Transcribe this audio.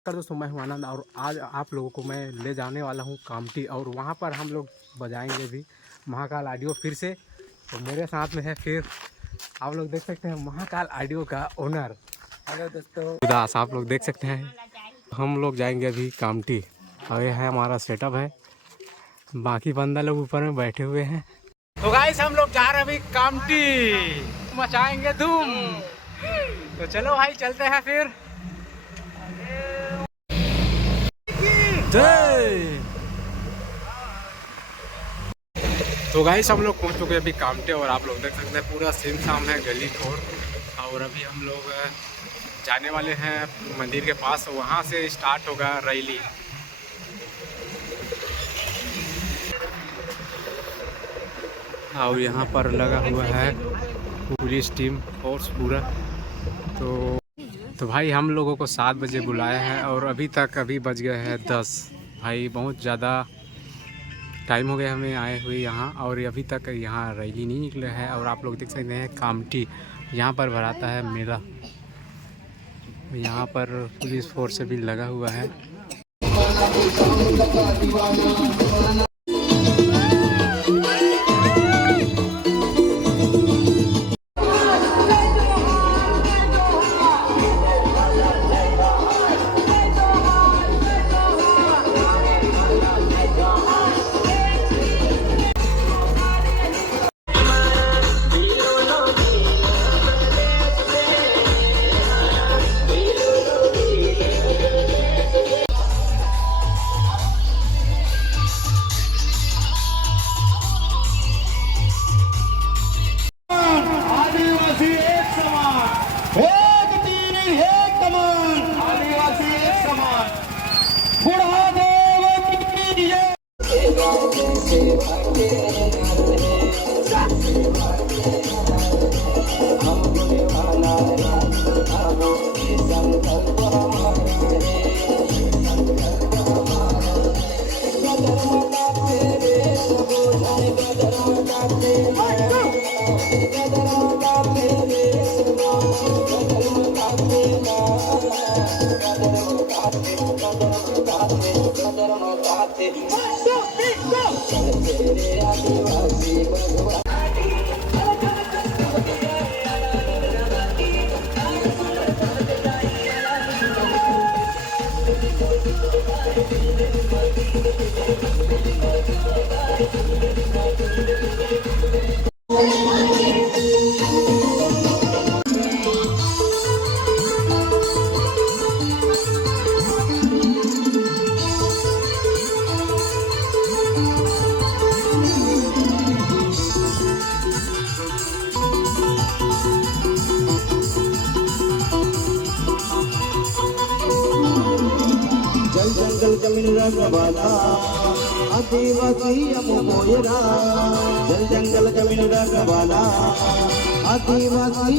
नमस्कार दोस्तों, मैं हूं आनंद और आज आप लोगों को मैं ले जाने वाला हूं कामठी और वहां पर हम लोग बजाएंगे भी महाकाल ऑडियो फिर से। तो मेरे साथ में है फिर आप लोग देख सकते हैं महाकाल ऑडियो का ओनर। हेलो दोस्तों, उदास आप लोग देख सकते हैं। हम लोग जाएंगे अभी कामठी और ये है हमारा सेटअप है, बाकी बंदा लोग ऊपर में बैठे हुए हैं। तो गाइस हम लोग जा रहे हैं अभी कामठी, मचाएंगे धूम। तो चलो भाई चलते हैं फिर। तो गाइस हम लोग पहुंच चुके हैं अभी कामठी और आप लोग देख सकते हैं पूरा सीन शाम है गली खोर। और अभी हम लोग जाने वाले हैं मंदिर के पास, वहां से स्टार्ट होगा रैली। और यहाँ पर लगा हुआ है पुलिस टीम फोर्स पूरा। तो भाई हम लोगों को 7 बजे बुलाया है और अभी बज गए हैं 10। भाई बहुत ज़्यादा टाइम हो गया हमें आए हुए यहाँ और अभी तक यहाँ रैली नहीं निकले है। और आप लोग देख सकते हैं कामठी यहाँ पर भराता है मेला। यहाँ पर पुलिस फोर्स भी लगा हुआ है। जंगल जमीन रखवाला आदिवासी मोयरा, जल जंगल जमीन रखवाला आदिवासी